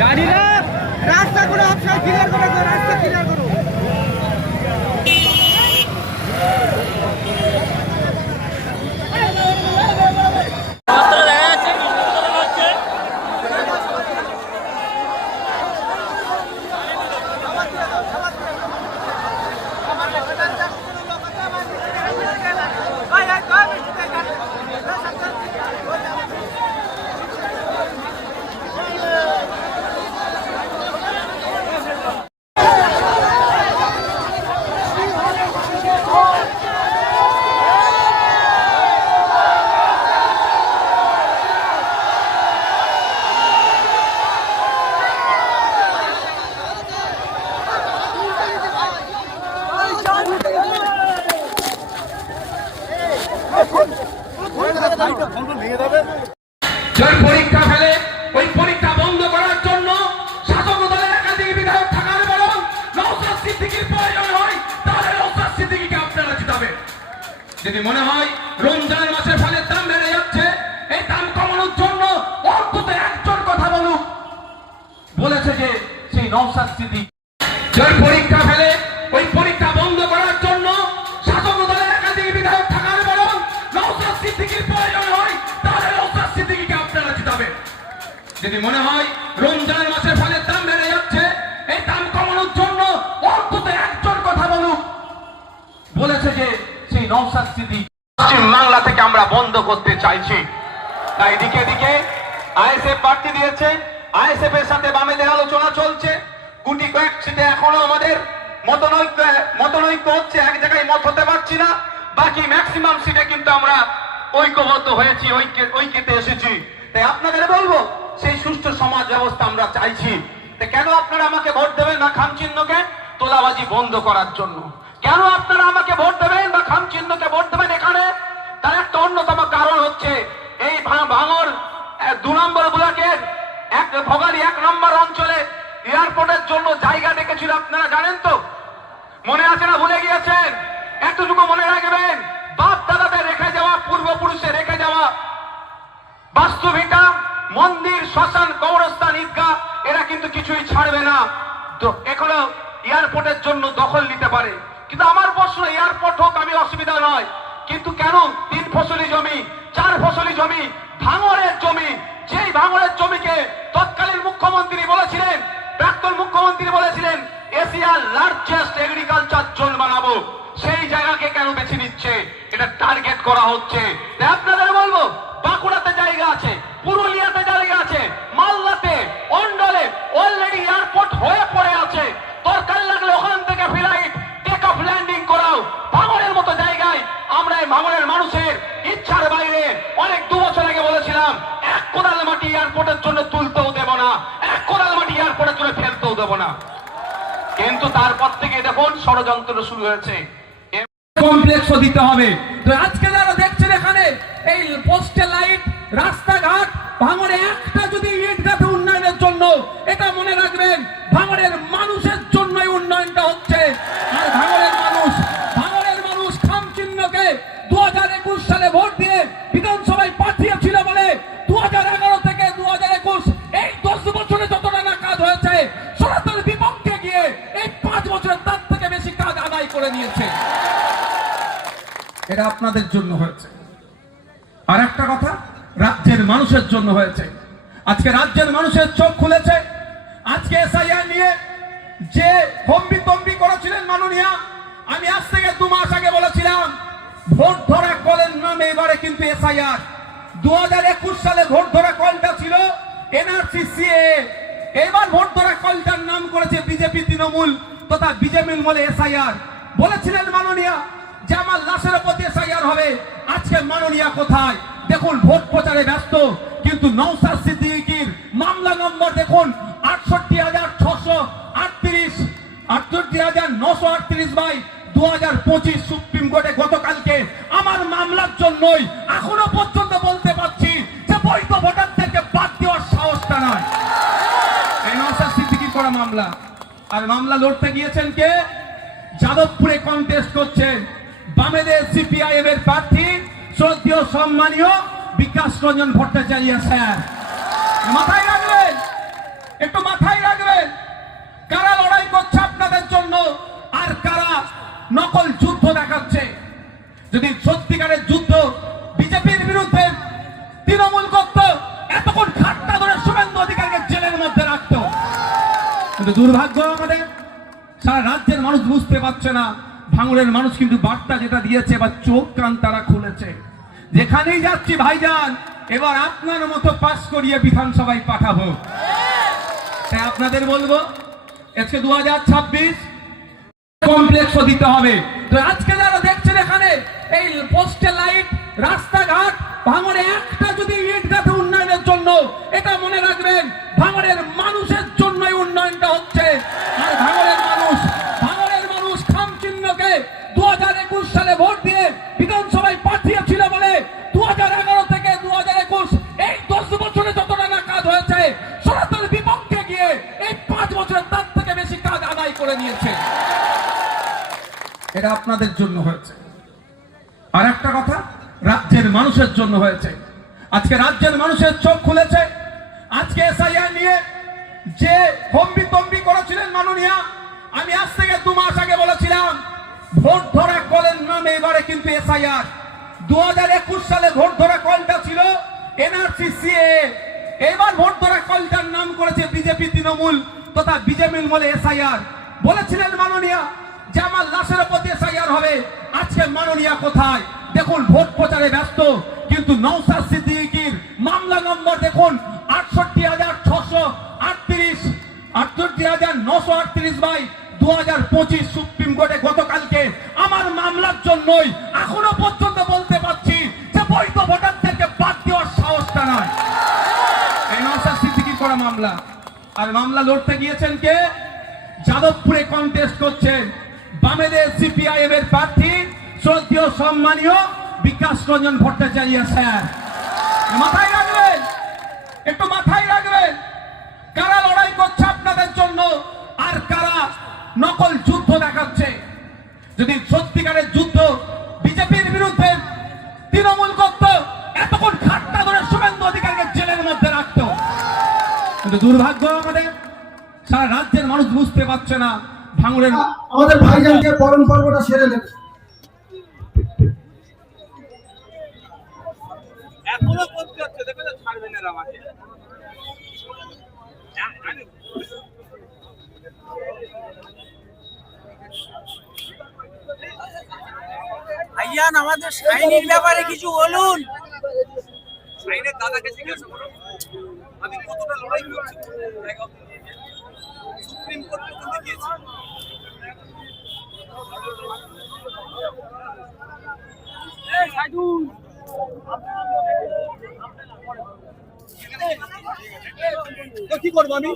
জানি না রাস্তা করে অপশন ক্লিয়ার করে রাস্তা ক্লিয়ার করো। পরীক্ষা ফেলে ওই পরীক্ষা বন্ধ করার জন্য শাসক দলের একাধিক বিধায়ক থাকার বরং নওশাদ সিদ্দিকীর প্রয়োজন হয়, তাহলে নওশাদ সিদ্দিকীকে আপনারা জিতাবেন। যদি মনে হয় রমজান মাসে ফলের দাম বেড়ে যাচ্ছে, এই দাম কমানোর জন্য অন্তত একজন কথা বলুক, বলেছে যে সেই নওশাদ সিদ্দিক। পরীক্ষা ফেলে ওই পরীক্ষা বন্ধ করার জন্য শাসক দলের একাধিক বিধায়ক থাকার বরং নওশাদ সিদ্দিকীর প্রয়োজন হয়, তাহলে নওশাদ সিদ্দিকীকে আপনারা জিতাবেন। যদি মনে হয় রমজান মাসে ফলের দাম বেড়ে যাচ্ছে, এই দাম কমানোর জন্য অন্তত একজন কথা বলুক, বলেছে যে সেই নওশাদ সিদ্দিক। পশ্চিম বাংলা থেকে আমরা বন্ধ করতে চাইছি, তাই দিকে দিকে আইএসএফ প্রার্থী দিয়েছে, আইএসএফ এর সাথে বামেদের আলোচনা চলছে। গুটি কয়েক সিটে এখনো আমাদের মতনৈক্য হচ্ছে, এক জায়গায় মত হতে পারছি না। বাকি ম্যাক্সিমাম সিটে কিন্তু আমরা ঐক্যবদ্ধ হয়েছি, ঐক্যতে এসেছি। তাই আপনাদের বলবো, সেই সুষ্ঠু সমাজ ব্যবস্থা আমরা চাইছি। কেন আপনারা আমাকে ভোট দেবেন না খাম চিহ্নকে? তোলাবাজি বন্ধ করার জন্য। কেন আপনারা আমাকে ভোট দেবেন বা খাম চিহ্নকে ভোট দেবেন এখানে? তার একটা অন্যতম কারণ হচ্ছে এই ভাঙর 2 নম্বর ব্লকের ভোগালী 1 নম্বর অঞ্চলে এয়ারপোর্টের জন্য জায়গা দেখেছিল, আপনারা জানেন তো? মনে আছে না ভুলে গিয়েছেন? এতটুকু মনে রাখবেন, বাপ দাদাদের রেখে যাওয়া, পূর্বপুরুষে রেখে যাওয়া বাস্তুভিটা, মন্দির, শ্মশান, কবরস্থান, ঈদগাহ, এরা কিন্তু কিছুই ছাড়বে না। তো এখনো এয়ারপোর্টের জন্য দখল নিতে পারে, কিন্তু আমার প্রশ্ন, এয়ারপোর্ট হোক, আমি অসুবিধা নয়, কিন্তু কেন 3 ফসলি জমি, 4 ফসলি জমি, ভাঙরের জমি, যেই ভাঙরের জমিকে তৎকালীন মুখ্যমন্ত্রী বলেছিলেন, প্রাক্তন মুখ্যমন্ত্রী বলেছিলেন এশিয়ার লার্জেস্ট এগ্রিকালচার জোন বানাবো, সেই জায়গাকে কেন বেছে নিচ্ছে? এটা টার্গেট করা হচ্ছে। আপনাদের বলবো, বাঁকুড়াতে জায়গা আছে, পুরুলিয়াতে জায়গা আছে, মালদাতে, অন্ডলে অলরেডি এয়ারপোর্ট হয়ে পড়ে আছে। দরকার লাগলে ওখান থেকে ফ্লাইট টেক অফ ল্যান্ডিং করাও। ভাঙরের মতো জায়গায় আমরা এই ভাঙরের মানুষের ইচ্ছার বাইরে অনেক 2 বছর আগে বলেছিলাম, 1 কোদাল মাটি এয়ারপোর্টের জন্য তুলতেও দেব না, 1 কোদাল মাটি এয়ারপোর্টের জন্য ফেলতেও দেব না। কিন্তু তারপর থেকে দেখুন ষড়যন্ত্র শুরু হয়েছে, কমপ্লেক্সও দিতে হবে। তো আজকে যারা দেখছেন এখানে এই পোস্টে লাইট, রাস্তাঘাট, ভাঙরে একটা যদি ইট গাঁথে উন্নয়নের জন্য, এটা মনে রাখবেন ভাঙরের মানুষের জন্যই উন্নয়নটা হচ্ছে। আর ভাঙরের মানুষ খাম চিহ্নকে 2021 সালে ভোট দিয়ে বিধানসভায় পাঠিয়েছিল বলে 2011 থেকে 2021 এই 10 বছরে যতটা না কাজ হয়েছে, সনাতন বিপক্ষে গিয়ে এই 5 বছরে তার থেকে বেশি কাজ আদায় করে নিয়েছে। এটা আপনাদের জন্য হয়েছে। আর একটা কথা, রাজ্যের মানুষের জন্য হয়েছে। আজকে রাজ্যের মানুষের চোখ খুলেছে। আজকে এসআইআর নিয়ে যে হম্বিতম্বি করেছিলেন মাননীয়া, আমি আজ থেকে 2 মাস আগে বলেছিলাম ভোট ধরা কলের নামে এবারে কিন্তু এসআইআর। 2021 সালে ভোট ধরা কলটা ছিল এনআরসি সিএএ, এবার ভোট ধরা কলটার নাম করেছে বিজেপি, তৃণমূল তথা বিজেপি বলে এসআইআর। বলেছিলেন মাননীয়া যে আমার লাশের উপর এসআইআর হবে। আজকে মাননীয়া কোথায়? দেখুন ভোট প্রচারে ব্যস্ত, কিন্তু নওশাদ সিদ্দিকীর মামলা নম্বর দেখুন 68,638, 68,938/2025 সুপ্রিম কোর্টে গতকালকে আমার মামলার জন্যই এখনো পর্যন্ত বলতে পারছি যে বৈধ ভোটারদেরকে বাদ দেওয়ার সাহসটা নয়। এই নওশাদ সিদ্দিকীর করা মামলা, আর মামলা লড়তে গিয়েছেন কে? যাদবপুরে কন্টেস্ট করছেন বামেদের সিপিআইএম এর প্রার্থী শ্রদ্ধেয় সম্মানীয় বিকাশ রঞ্জন ভট্টাচার্য স্যার। মাথায় রাখবেন, একটু মাথায় রাখবেন, কারা লড়াই করছে আপনাদের জন্য আর কারা নকল যুদ্ধ দেখাচ্ছে। যদি সত্যিকারের যুদ্ধ বিজেপির বিরুদ্ধে তৃণমূল করত, এতক্ষণ খাট্টা ধরে শুভেন্দু অধিকারীকে জেলের মধ্যে রাখতো। কিন্তু দুর্ভাগ্য আমাদের, সারা রাজ্যের মানুষ বুঝতে পারছে না। ভাঙড়ের মানুষ কিন্তু বার্তা যেটা দিয়েছে, এবার চোখ কান তারা খুলেছে। যেখানেই যাচ্ছি ভাইজান, এবার আপনার মতো পাস করিয়ে বিধানসভায় পাঠাবো। তাই আপনাদের বলবো, আজকে 2026 কমপ্লেক্স দিতে হবে। তো আজকে যারা দেখছেন এখানে এই পোস্টাল লাইট, রাস্তাঘাট, ভাঙড়ে একটা যদি ইট গাঁথা উন্নয়নের জন্য, এটা মনে রাখবেন ভাঙড়ের মানুষের জন্যই উন্নয়নটা হচ্ছে। আর ভাঙড়ের মানুষ খাম চিহ্নকে 2021 সালে ভোট দিয়ে বিধানসভায় পাঠিয়েছিল বলে 2011 থেকে 2021 এই 10 বছরে যত টাকা কাজ হয়েছে, সরকারের বিপক্ষে গিয়ে এই 5 বছরে তার থেকে বেশি কাজ আদায় করে নিয়েছে। এটা আপনাদের জন্য হয়েছে। আর একটা কথা, রাজ্যের মানুষের জন্য হয়েছে। আজকে রাজ্যের মানুষের চোখ খুলেছে। আজকে এসআইআর নিয়ে যে হম্বিতম্বি করেছিলেন মাননীয়া, আমি আজ থেকে 2 মাস আগে বলেছিলাম ভোট ধরা কলের নামে এবারে কিন্তু এসআইআর। 2021 সালে ভোট ধরা কলটা ছিল এনআরসি সিএ, এবার ভোট ধরা কলটার নাম করেছে বিজেপি তৃণমূল তথা বিজেপির বলে এসআইআর। বলেছিলেন মাননীয়া যে আমার লাশের উপর এসআইআর হবে। আজকে মাননীয়া কোথায়? দেখুন ভোট প্রচারে ব্যস্ত, কিন্তু নওশাদ সিদ্দিকীর মামলা নম্বর দেখুন 68,638, 68,938/2025 সুপ্রিম কোর্টে গতকালকে আমার মামলার জন্যই এখনো পর্যন্ত বলতে পারছি যে বৈধ ভোটারদেরকে বাদ দেওয়ার সাহসটা নয়। এই নওশাদ সিদ্দিকীর করা মামলা, আর মামলা লড়তে গিয়েছেন কে? যাদবপুরে কন্টেস্ট করছেন বামেদের সিপিআইএম এর প্রার্থী শ্রদ্ধেয় সম্মানীয় বিকাশ রঞ্জন ভট্টাচার্য স্যার। মাথায় রাখবেন, একটু মাথায় রাখবেন, কারা লড়াই করছে আপনাদের জন্য আর কারা নকল যুদ্ধ দেখাচ্ছে। যদি সত্যিকারের যুদ্ধ বিজেপির বিরুদ্ধে তৃণমূল করত, এতক্ষণ খাট্টা ধরে শুভেন্দু অধিকারীকে জেলের মধ্যে রাখতো। কিন্তু দুর্ভাগ্য আমাদের, সারা রাজ্যের মানুষ বুঝতে পারছে না। ভাঙড়ের আমাদের ভাইজানকে বরণ পর্বটা সেরে নেবে। এখনো করতে হচ্ছে, দেখবে তো ছাড়বেন এরা আমাকে। ভাইয়ান আমাদের শাইনির ব্যাপারে কিছু বলুন। শাইনের দাদাকে জিজ্ঞাসা করো আমি কতটা লড়াই করছি, সুপ্রিম কোর্ট পর্যন্ত গিয়েছি। কি করবো আমি?